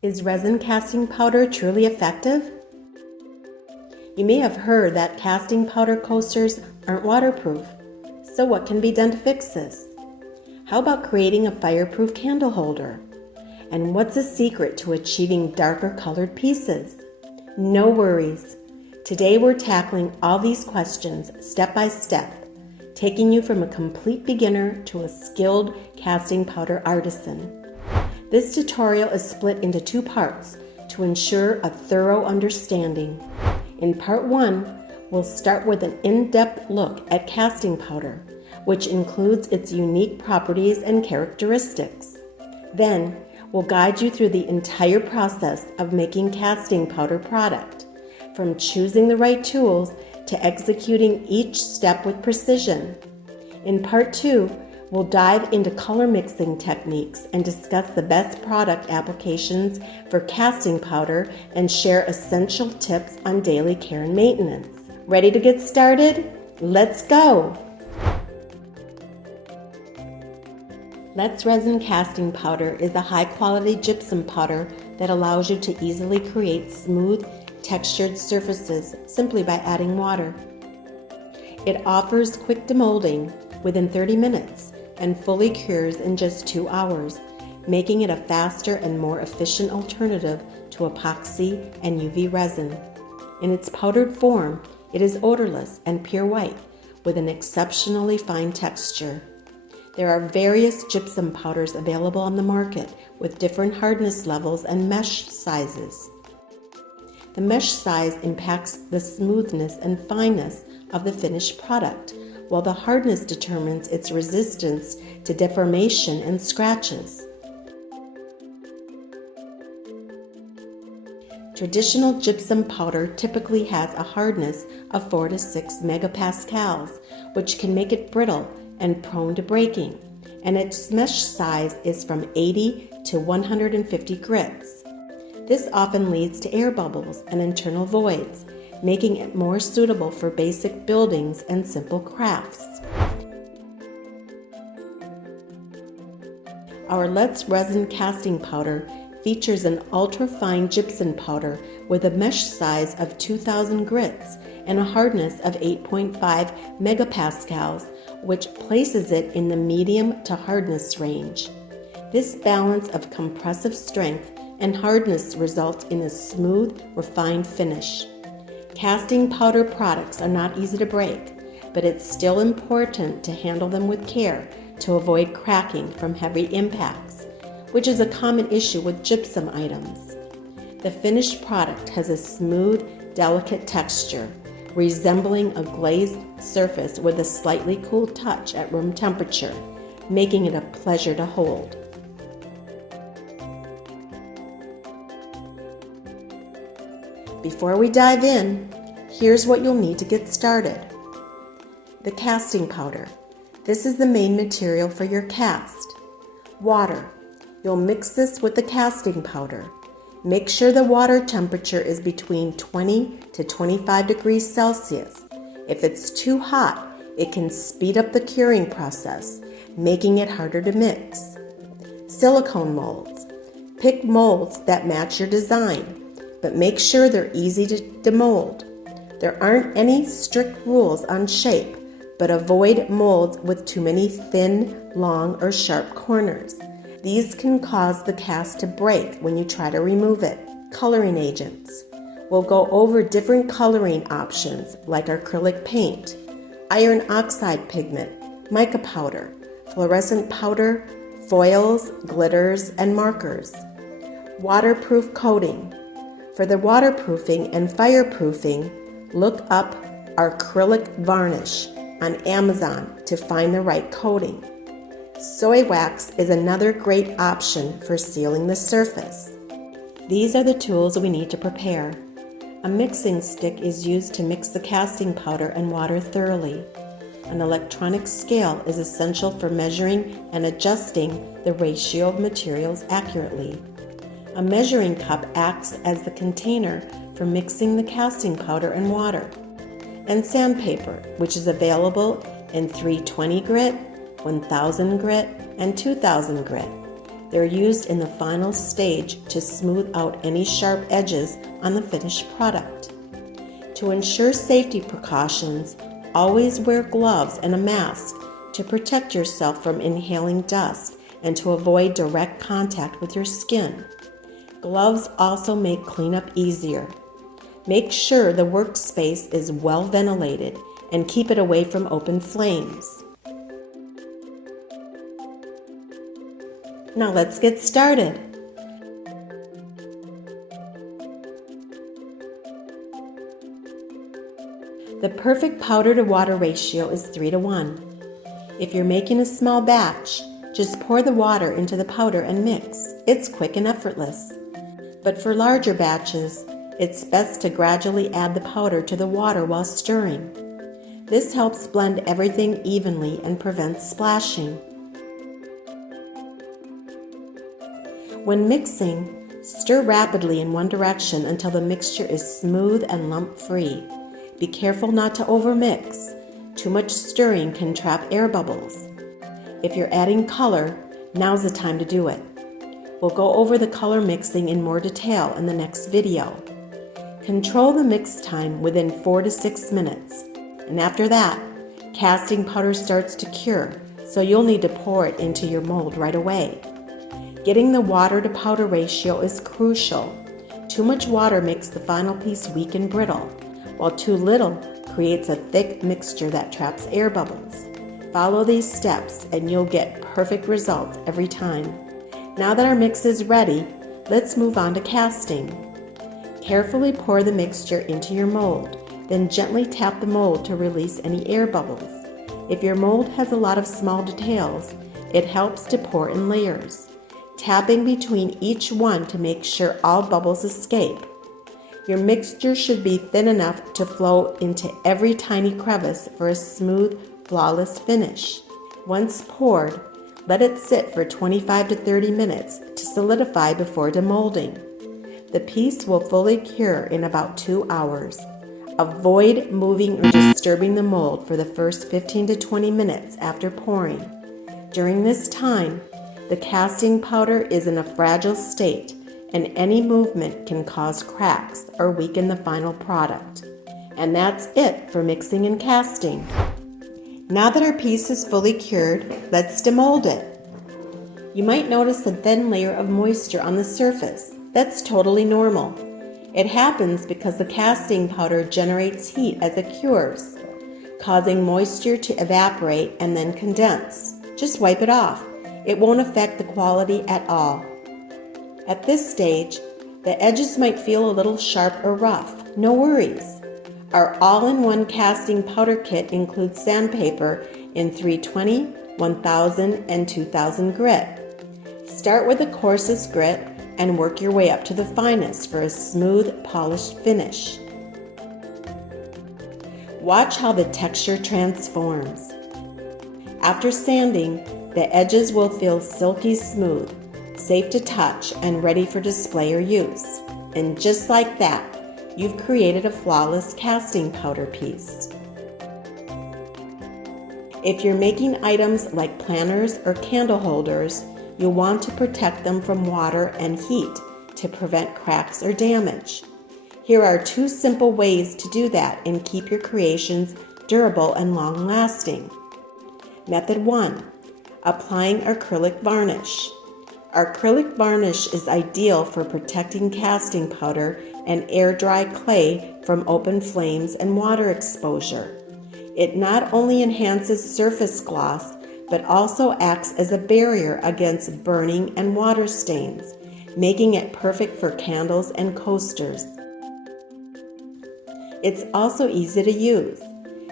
Is resin casting powder truly effective? You may have heard that casting powder coasters aren't waterproof. So what can be done to fix this? How about creating a fireproof candle holder? And what's the secret to achieving darker colored pieces? No worries. Today we're tackling all these questions step by step, taking you from a complete beginner to a skilled casting powder artisan. This tutorial is split into 2 parts to ensure a thorough understanding. In part 1, we'll start with an in-depth look at casting powder, which includes its unique properties and characteristics. Then, we'll guide you through the entire process of making casting powder product, from choosing the right tools to executing each step with precision. In part 2, we'll dive into color mixing techniques and discuss the best product applications for casting powder and share essential tips on daily care and maintenance. Ready to get started? Let's go! Let's Resin Casting Powder is a high-quality gypsum powder that allows you to easily create smooth, textured surfaces simply by adding water. It offers quick demolding within 30 minutes and fully cures in just 2 hours, making it a faster and more efficient alternative to epoxy and UV resin. In its powdered form, it is odorless and pure white with an exceptionally fine texture. There are various gypsum powders available on the market with different hardness levels and mesh sizes. The mesh size impacts the smoothness and fineness of the finished product, while the hardness determines its resistance to deformation and scratches. Traditional gypsum powder typically has a hardness of 4 to 6 megapascals, which can make it brittle and prone to breaking, and its mesh size is from 80 to 150 grits. This often leads to air bubbles and internal voids, making it more suitable for basic buildings and simple crafts. Our Let's Resin Casting Powder features an ultra-fine gypsum powder with a mesh size of 2,000 grits and a hardness of 8.5 megapascals, which places it in the medium to hardness range. This balance of compressive strength and hardness results in a smooth, refined finish. Casting powder products are not easy to break, but it's still important to handle them with care to avoid cracking from heavy impacts, which is a common issue with gypsum items. The finished product has a smooth, delicate texture, resembling a glazed surface with a slightly cool touch at room temperature, making it a pleasure to hold. Before we dive in, here's what you'll need to get started. The casting powder. This is the main material for your cast. Water. You'll mix this with the casting powder. Make sure the water temperature is between 20 to 25 degrees Celsius. If it's too hot, it can speed up the curing process, making it harder to mix. Silicone molds. Pick molds that match your design, but make sure they're easy to demold. There aren't any strict rules on shape, but avoid molds with too many thin, long, or sharp corners. These can cause the cast to break when you try to remove it. Coloring agents. We'll go over different coloring options like acrylic paint, iron oxide pigment, mica powder, fluorescent powder, foils, glitters, and markers. Waterproof coating. For the waterproofing and fireproofing, look up acrylic varnish on Amazon to find the right coating. Soy wax is another great option for sealing the surface. These are the tools we need to prepare. A mixing stick is used to mix the casting powder and water thoroughly. An electronic scale is essential for measuring and adjusting the ratio of materials accurately. A measuring cup acts as the container for mixing the casting powder and water. And sandpaper, which is available in 320 grit, 1000 grit, and 2000 grit. They're used in the final stage to smooth out any sharp edges on the finished product. To ensure safety precautions, always wear gloves and a mask to protect yourself from inhaling dust and to avoid direct contact with your skin. Gloves also make cleanup easier. Make sure the workspace is well ventilated and keep it away from open flames. Now let's get started. The perfect powder to water ratio is 3:1. If you're making a small batch, just pour the water into the powder and mix. It's quick and effortless. But for larger batches, it's best to gradually add the powder to the water while stirring. This helps blend everything evenly and prevents splashing. When mixing, stir rapidly in one direction until the mixture is smooth and lump-free. Be careful not to overmix. Too much stirring can trap air bubbles. If you're adding color, now's the time to do it. We'll go over the color mixing in more detail in the next video. Control the mix time within 4 to 6 minutes. And after that, casting powder starts to cure, so you'll need to pour it into your mold right away. Getting the water to powder ratio is crucial. Too much water makes the final piece weak and brittle, while too little creates a thick mixture that traps air bubbles. Follow these steps and you'll get perfect results every time. Now that our mix is ready, let's move on to casting. Carefully pour the mixture into your mold, then gently tap the mold to release any air bubbles. If your mold has a lot of small details, it helps to pour in layers, tapping between each one to make sure all bubbles escape. Your mixture should be thin enough to flow into every tiny crevice for a smooth, flawless finish. Once poured, let it sit for 25 to 30 minutes to solidify before demolding. The piece will fully cure in about 2 hours. Avoid moving or disturbing the mold for the first 15 to 20 minutes after pouring. During this time, the casting powder is in a fragile state, and any movement can cause cracks or weaken the final product. And that's it for mixing and casting. Now that our piece is fully cured, let's demold it. You might notice a thin layer of moisture on the surface. That's totally normal. It happens because the casting powder generates heat as it cures, causing moisture to evaporate and then condense. Just wipe it off. It won't affect the quality at all. At this stage, the edges might feel a little sharp or rough. No worries. Our all-in-one casting powder kit includes sandpaper in 320, 1000, and 2000 grit. Start with the coarsest grit and work your way up to the finest for a smooth, polished finish. Watch how the texture transforms. After sanding, the edges will feel silky smooth, safe to touch, and ready for display or use. And just like that, you've created a flawless casting powder piece. If you're making items like planters or candle holders, you'll want to protect them from water and heat to prevent cracks or damage. Here are 2 simple ways to do that and keep your creations durable and long-lasting. Method 1. Applying acrylic varnish. Acrylic varnish is ideal for protecting casting powder and air-dry clay from open flames and water exposure. It not only enhances surface gloss, but also acts as a barrier against burning and water stains, making it perfect for candles and coasters. It's also easy to use.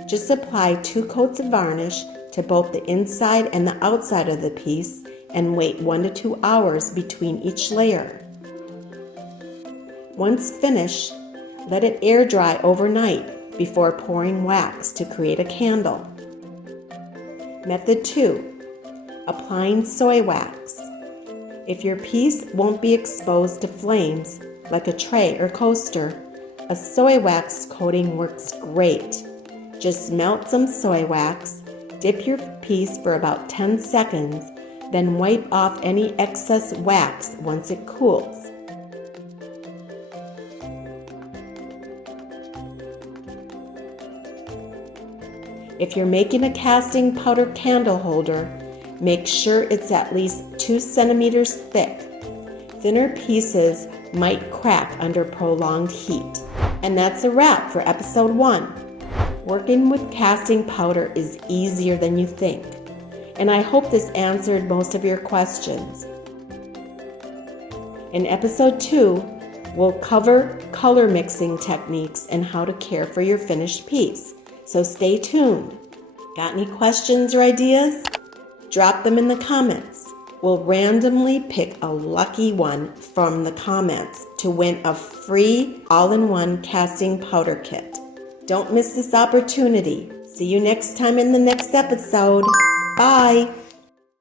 Just apply 2 coats of varnish to both the inside and the outside of the piece and wait 1 to 2 hours between each layer. Once finished, let it air dry overnight before pouring wax to create a candle. Method 2. Applying soy wax. If your piece won't be exposed to flames, like a tray or coaster, a soy wax coating works great. Just melt some soy wax, dip your piece for about 10 seconds, Then wipe off any excess wax once it cools. If you're making a casting powder candle holder, make sure it's at least 2 centimeters thick. Thinner pieces might crack under prolonged heat. And that's a wrap for episode 1. Working with casting powder is easier than you think, and I hope this answered most of your questions. In episode 2, we'll cover color mixing techniques and how to care for your finished piece. So stay tuned. Got any questions or ideas? Drop them in the comments. We'll randomly pick a lucky one from the comments to win a free all-in-one casting powder kit. Don't miss this opportunity. See you next time in the next episode. Bye.